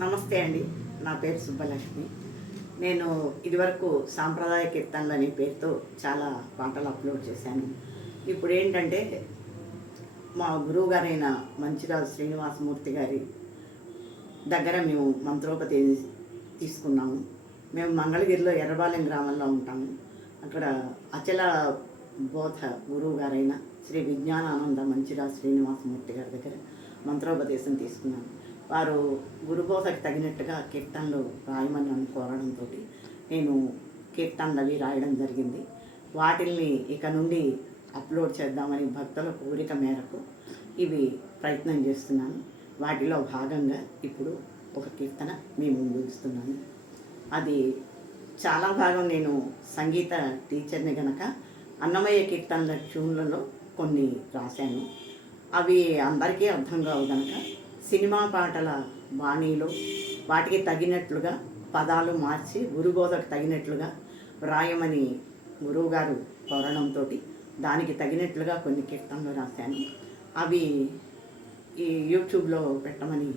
నమస్తే అండి. నా పేరు సుబ్బలక్ష్మి. నేను ఇదివరకు సాంప్రదాయ కీర్తనలు అనే పేరుతో చాలా పాటలు అప్లోడ్ చేశాను. ఇప్పుడు ఏంటంటే మా గురువు గారైన మంచిరాజు శ్రీనివాసమూర్తి గారి దగ్గర మేము మంత్రోపతి తీసుకున్నాము. మేము మంగళగిరిలో ఎర్రబాలెం గ్రామంలో ఉంటాము. అక్కడ అచల బోధ గురువు గారైన శ్రీ విజ్ఞానానంద మంచిరాజు శ్రీనివాసమూర్తి గారి దగ్గర మంత్రోపదేశం తీసుకున్నాను. వారు గురుబోధకు తగినట్టుగా కీర్తనలు రాయమని నన్ను కోరడంతో నేను కీర్తనలు అవి రాయడం జరిగింది. వాటిల్ని ఇక నుండి అప్లోడ్ చేద్దామని భక్తుల కోరిక మేరకు ఇవి ప్రయత్నం చేస్తున్నాను. వాటిలో భాగంగా ఇప్పుడు ఒక కీర్తన మీ ముందు ఇస్తున్నాను. అది చాలా భాగం నేను సంగీత టీచర్ని గనక అన్నమయ్య కీర్తనల ట్యూన్లలో కొన్ని రాశాను. అవి అందరికీ అర్థం కావు కనుక సినిమా పాటల బాణీలో వాటికి తగినట్లుగా పదాలు మార్చి గురుబోధకు తగినట్లుగా వ్రాయమని గురువుగారు కోరడంతో దానికి తగినట్లుగా కొన్ని కీర్తనలు రాశాను. అవి ఈ యూట్యూబ్లో పెట్టమని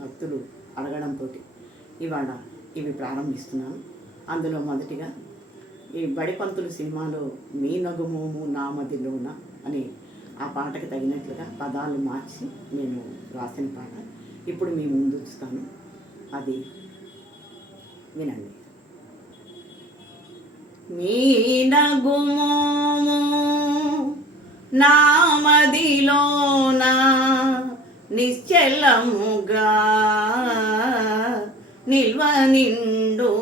భక్తులు అడగడంతో ఇవాళ ఇవి ప్రారంభిస్తున్నాను. అందులో మొదటిగా ఈ బడిపంతులు సినిమాలో మీ నగుమోము నామదిలోన అని ఆ పాటకి తగినట్లుగా పదాలు మార్చి నేను రాసిన పాట ఇప్పుడు మీ ముందు ఉంచుతాను. అది వినండి. మీ నగుమోము నామదిలోన నిశ్చలముగా నిల్వ నిండు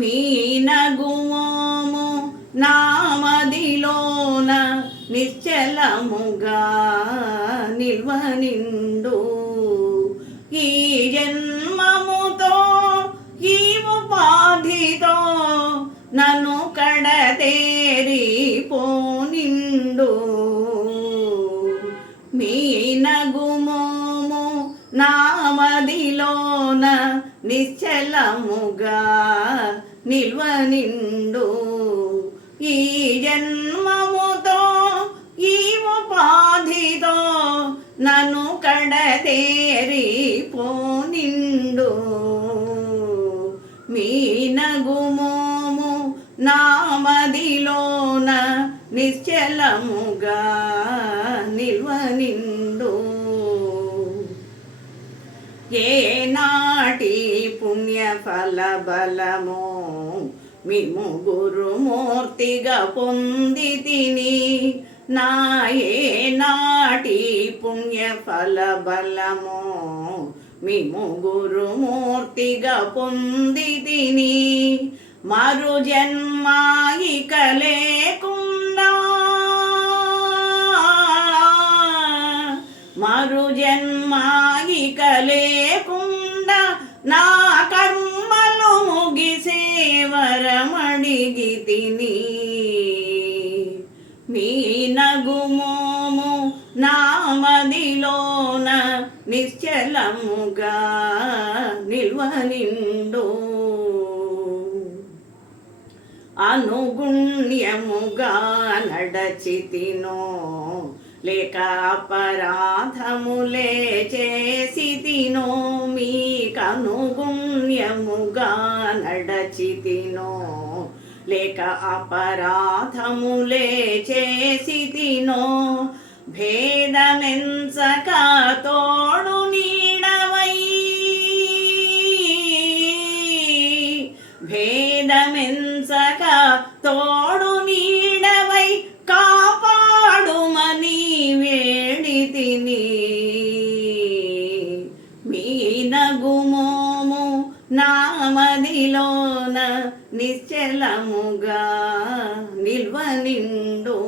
మీ నగుమోము నామదిలోన నిశ్చలముగా నిల్వ నిండు ఈ జన్మముతో ఈ ఉపాధితో నన్ను కడతేరి పోనిండు మీ నగుమోము నామదిలోన నిశ్చలముగా నిల్వ నిండు ఈ జన్మముతో ఈ ఉపాధితో నన్ను కడతేరి పోనిండు మీ నగుమోము నామదిలోన నిశ్చలముగా నిల్వ నిండు ఏ నాటి పుణ్య ఫల బలమో మిము గురుమూర్తిగా పొంది తిని నా ఏ నాటి పుణ్య ఫల బలమో మిము గురుమూర్తిగా పొంది తిని మరు జన్మాయిక లేకుండా మరు జన్మాయిక లేకుండా నా కర్మలు ముగిసే వరమడిగి తిని మీ నగుమోము నామదిలోన నిశ్చలముగా నిల్వ నిండు అనుగుణ్యముగా నడచితినో లేక అపరాధములే చేసి తినో మీకనుగుణ్యముగా నడచితినో లేక అపరాధములే చేసి తినో భేదమెంచక తోడు నీడవై భేదమెంచక తోడు నీడవై కాపాడుమని వేడి తిని మీ నగుమోము నామదిలోన నిశ్చలముగా నిల్వ నిండు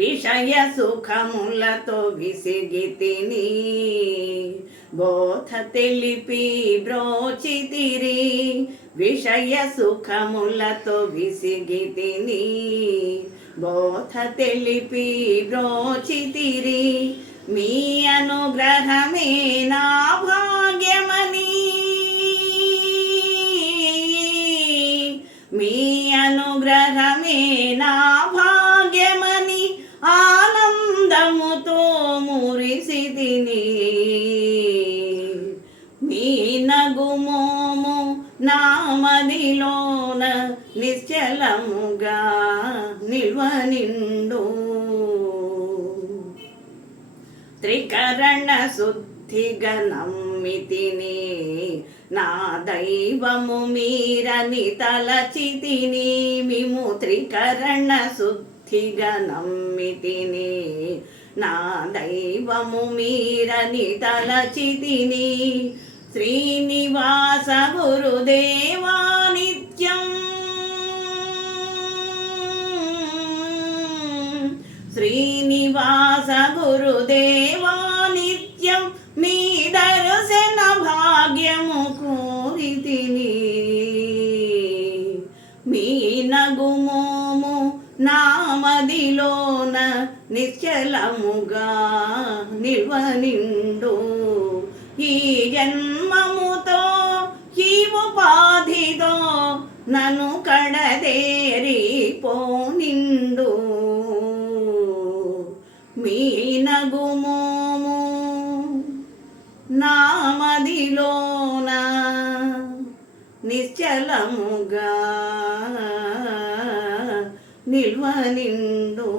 విషయ సుఖములతో విసిగి తిని బోధ తెలిపి బ్రోచితిరి విషయ సుఖములతో విసిగి తిని బోధ తెలిపి బ్రోచితిరి మీ అనుగ్రహమే నా భాగ్యమని మీ అనుగ్రహమే నా భాగ్యమని ఆనందముతో మురి విరిసిదిని మీ నగుమోము నామదిలోన నిశ్చలముగా నిల్వనిండు త్రికరణ శుద్ధిగా నమ్మితిని నా దైవము మీరని తలచితిని మిము త్రికరణ శుద్ధిగా నమ్మితిని నా దైవము మీరని తలచితిని శ్రీనివాస గురుదేవా నిత్యం శ్రీనివాస గురుదేవా నిత్యం మీ దర్శన భాగ్యము కోరితిని మీ నగుమోము నామదిలోన నిశ్చలముగా నిల్వనిండు ఈ జన్మముతో ఈ ఉపాధితో నన్ను కడదేరి పోనిండు మీ నగుమోము నామదిలోన నిశ్చలముగా నిల్వనిండు